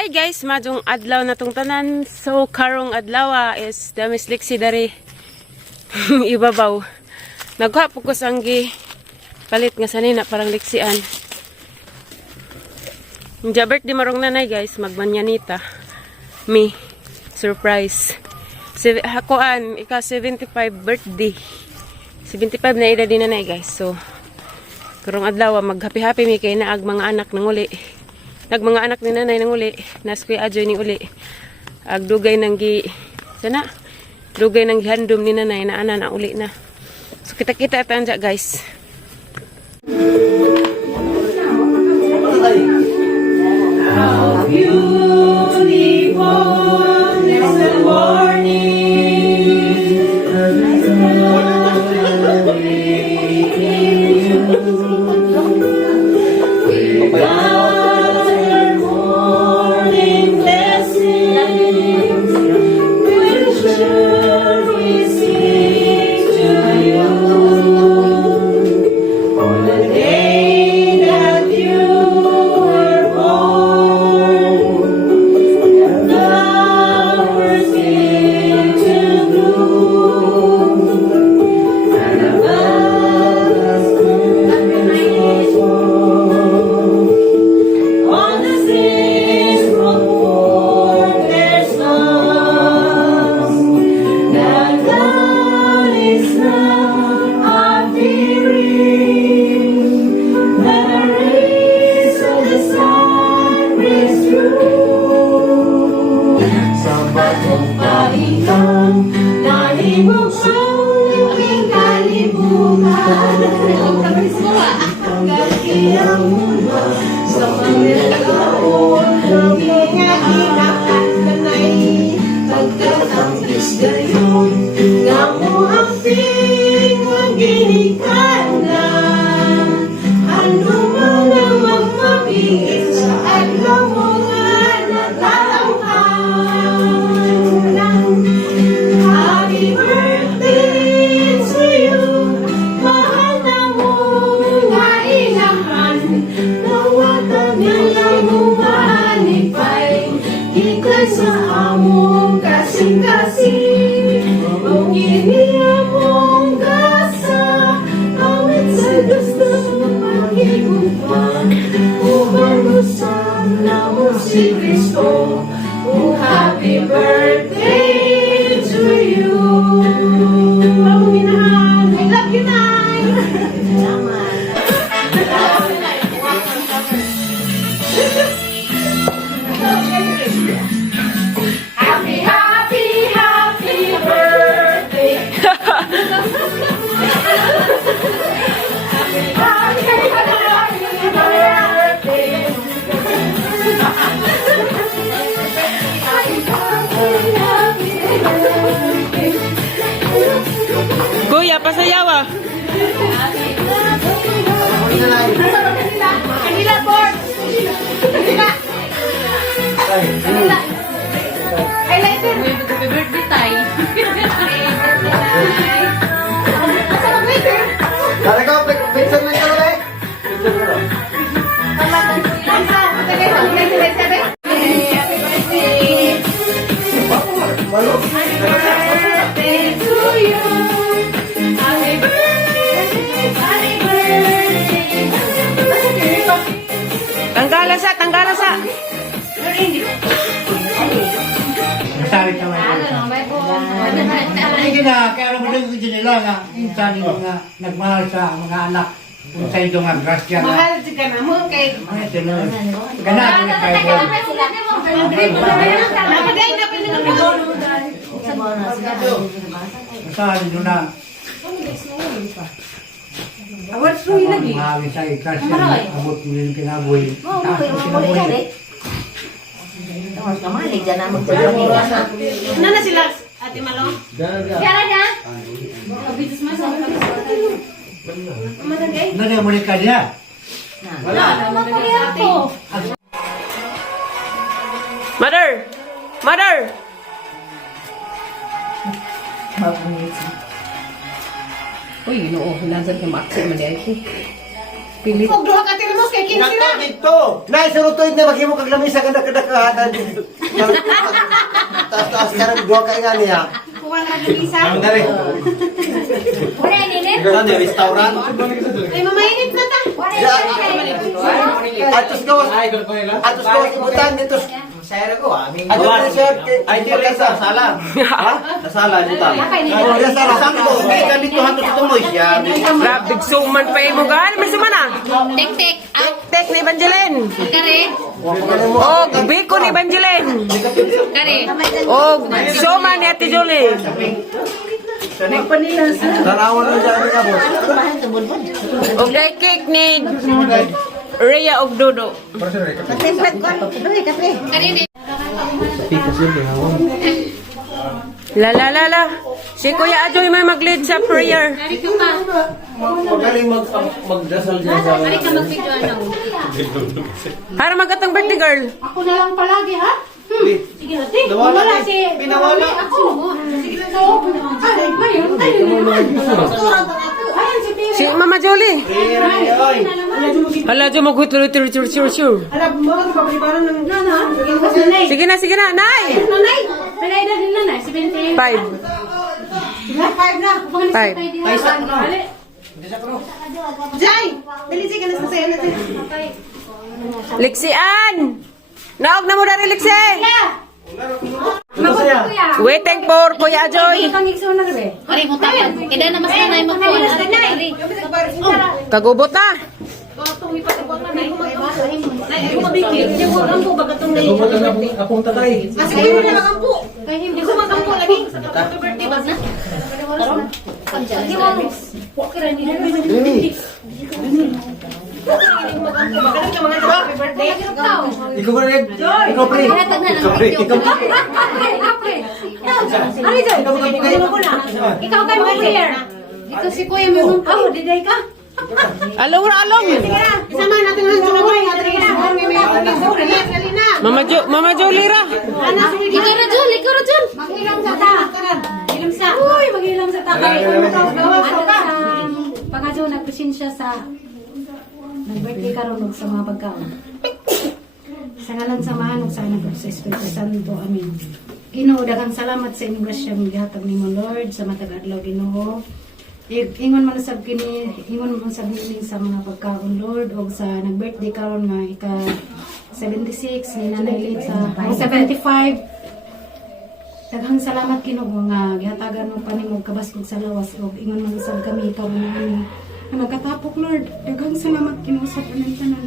Hi guys, madong adlaw na tong tanan. So karong adlaw is damis liksi dari ibabaw. Nagha pugos ang gi palit nga sanina parang liksian. Jabert di marong nanay guys, magmanyanita. Me surprise. Hakoan ika 75 birthday. 75 na edad din nanay guys. So karong adlaw mag-happy-happy mi kay naag mga anak nang uli. Mga anak ni nanay nang uli, nas kuya Ajoy ni uli. Agdugay nang gi sana. Dugay nang gihandom ni nanay na ana na uli na. So kita-kita tanja guys. How beautiful is the morning. Si Cristo, happy birthday to you. Panginoon, I love you, Nay. Happy, happy, happy birthday. Happy, happy birthday. Kuya, pasayaw ah. Kanila, board. Kanila. Kanila. Highlighter. Happy birthday, Tay. Asa ang later? Dale ko, picture na ito ulit. Happy birthday to you. Happy birthday, happy birthday. Tanggala sa. Masalit naman ito. Hindi na, kaya alam mo lang ko nila nga, minsan yung mga nagmahal sa mga anak, kung sa ito nga grasya nga. Mahal si ka na mo kay... Ay, tinun. Ganaan na kayo doon. Masalit doon na. Awat suy lagi. Mahal sa ikas yan, abot mo yung kinaboy. Taas mo kinaboy. Nana sila, Ate Malo? Kaya na? Kabitus mo sa matagay? Ano na mo ni kanya? Wala. Matagay ako. Mother! Uy, ginoo, hinansan ka maksa man dahil ko. Pilit. Huwag duha ka tirimos kay King sila. Nato dito. Nay, surutoy na maghimo kag lamisa kada kahatan. Taas karang duha ka nga niya. Kuha na ng isa. Ang dali. Wala ninit. Ano restaurant? Ay, mamainit na ta. Atos gawas ibutan dito. Ato na siya. Ay, di rin sa sala. Ha? Sa sala dito. Oh, ya sala. Sampo, kay ganito hatos tumoy siya. Grabe, suman pa mo gan. May suman ah. Tek-tek. Tek ni Evangeline. Kare. Oh, biko ni Evangeline. Kare. Oh, suman ni Ate Jolie. Tanawan na siya niya, boss. Okay, cake ni Rhea og Dodo. Kare ni. La la la la. Si Kuya Ajoy may mag-lead sa prayer. Kare ka pa. Magaling magdasal dyan sa... Kare ka mag-video ano. Para magatang birthday girl. Ako na lang palagi ha. Sige na, te. Nawala, Wala te. si... Pinawala. Ako. Sige na, so. Ay, mayon. Tayo naman. Ayan si Tiri. Si Mama Jolie. Hala, jo maghutuloy. Alam mo, paglibaran ng nana. Nanay. Sige na, Nay. Nanay. Nanay na din nanay. 75. 5 na. Five. Paisa ko na. Jai! Dali siya ka na sa sayo natin. Lixian. Naog na mo dari Lixi. Waiting for Kuya Ajoy. Ari mo tayo. Kaya na mas nanay magkuhan. Ari. Kagubot na. Akong tatay. Sige mo na magampo. Hindi ko magampo lagi. Happy birthday bag na. Sige mo. Kira ni happy birthday. Ikaw ba rin? Ikaw pre. Ikaw kay mo here. Ito si Kuya mo. Oh, diday ka. Along. Isama natin ang tulungan. Mama Jolie ra. Ikaw na Jul. Mag-ilang sa ta. Ilang sa. Uy, mag-ilang sa ta. Pangadyo nagpresensya sa nag-birthday karon og sa mga pagkaon. Sa ngalan samahan ug sa anak ug sa Espiritu Santo. Amen. Ginoo, daghang salamat sa inyong grasya nga gihatag nimo Lord sa matag adlaw Ginoo. Ingon man sab kini, ingon man sab kini sa mga pagkaon Lord og sa nag-birthday karon nga ika 76 ni Nanay Lynn sa 75. Daghang salamat Ginoo nga gihatagan mo panimog kabaskog sa lawas og ingon man sab kami ikaw nga nagkatapok Lord. Daghang salamat Ginoo sa tanan-tanan.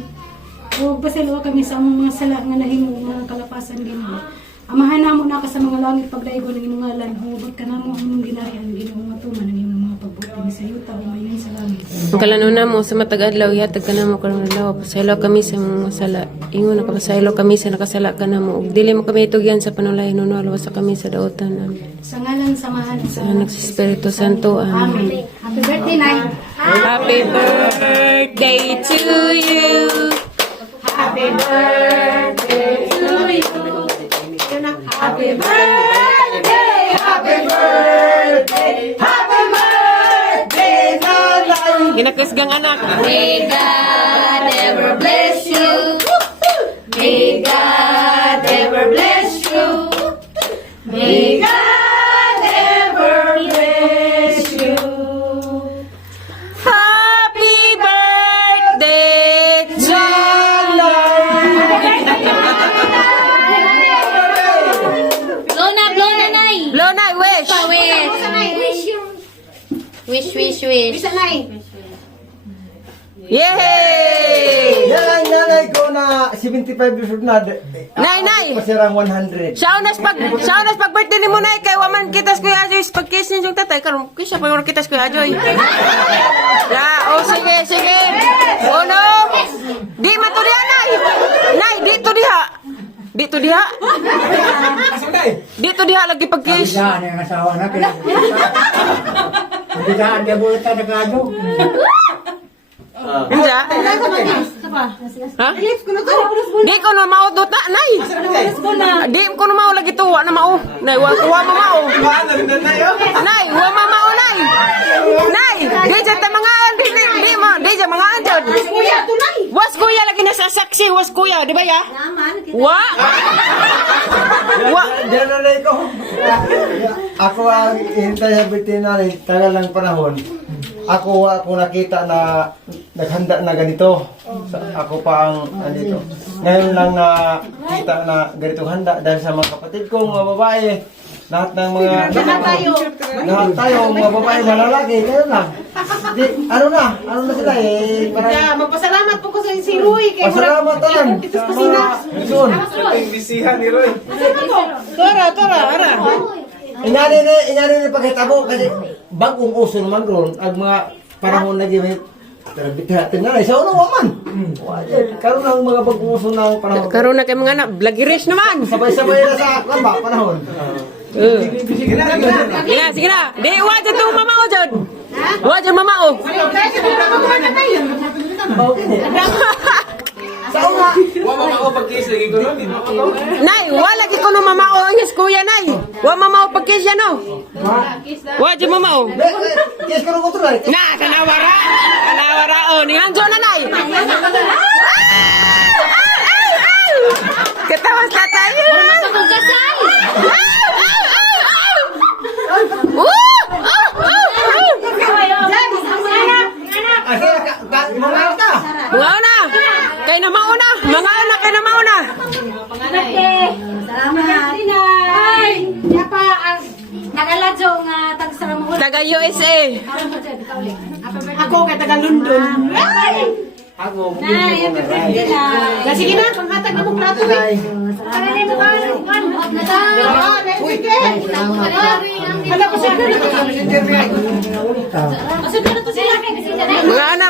Og pasaylo kami sa among mga sala nga nahimo mga kalapasan Ginoo. Amahan namo na ka sa mga langit pagdaigon ng imong ngalan. Huwag ka namo ang imong ginarian Ginoo matuman ang imong mga pagbuti sa yuta o mayon sa langit. Ang kalanuna mo sa matag adlaw ihatag ka na mo karong adlaw. Pasaylo kami sa mga sala. Ingon na pasaylo kami sa nakasala ka na mo. Ug dili mo kami itugyan sa panulay nuno sa kami sa daotan namin. Sa ngalan samahan sa Anak sa Espiritu Santo. Amen. Amen. Happy birthday, Nay. Happy birthday to you. Happy birthday to you. Happy birthday, happy birthday, happy birthday, Nanay. Ginakisgang anak. May God ever bless you. May God ever bless you. May God ever bless you. Happy birthday to Blow na, Nay. Lona, wish. Wish. Isa, Nay. Yay! Nanay ko na 75 years old na. Nay. Pasirang 100. Siya unas pag birthday ni mo na kay waman kitas Kuya Ajoy pag kiss niyo yung tatay karon kisa pa yung kitas Kuya Ajoy. Sige. Oh no. Di maturiya Nay. Nay, dito diha. Dito diha lagi pag kiss. Yan ang asawa na. Pagkidaan niya bulat na nagado. Unsa? Ha? Di ko na maudot na, Nay. Di ko na maulagi lagi to, wa na mao. Nay, wa mamao. Nay, wa mamao nay. Nay, di dyan ta mga di mo, di dyan mga andyan. Was kuya lagi nasa saksi, was kuya, di ba ya? Wa. Wa. Diyan na lang ko. Ako ang hintay sa veterinary, tagal ng panahon. Ako nakita na naghanda na ganito. Ako pa ang andito. Ngayon lang nakita na ganitong handa dahil sa mga kapatid kong mga babae. Lahat ng mga lahat tayo mga babae malalaki, ngayon lang. Ano na sila eh. Parang, Magpasalamat po ko sa si Rui. pasalamat tanan. Doon. Tora, ara. Ingani ni pagkitabo kasi bagong uso naman ron ang mga panahon na gimit. Terbitin na sa uno man. Karon ang mga bagong uso ng panahon. Karon na kay mga anak, vloggeries naman. Sabay-sabay na sa kamba panahon. Sige na. Di, wa dyan to mamao dyan. Wa dyan mamao. Sa una, Nay, wa lagi ko no mamao ang kuya nay. Wa mamao pagkisya no. Wa dyan mamao. yes ko ko tulay. Na, kanawara. Oh, ni Hanjo na nay. Ketawas na tayo. Mga ka. Mga una. Kay na mauna. Mga una, kay na mauna. Salamat. Ay, yapa ang nagaladyo nga tagsaramo. Taga USA. Ako kay taga London. Ako. Sige na, panghatag na mo prato. Para ni mo kan. Hala ko siya. Mga ana.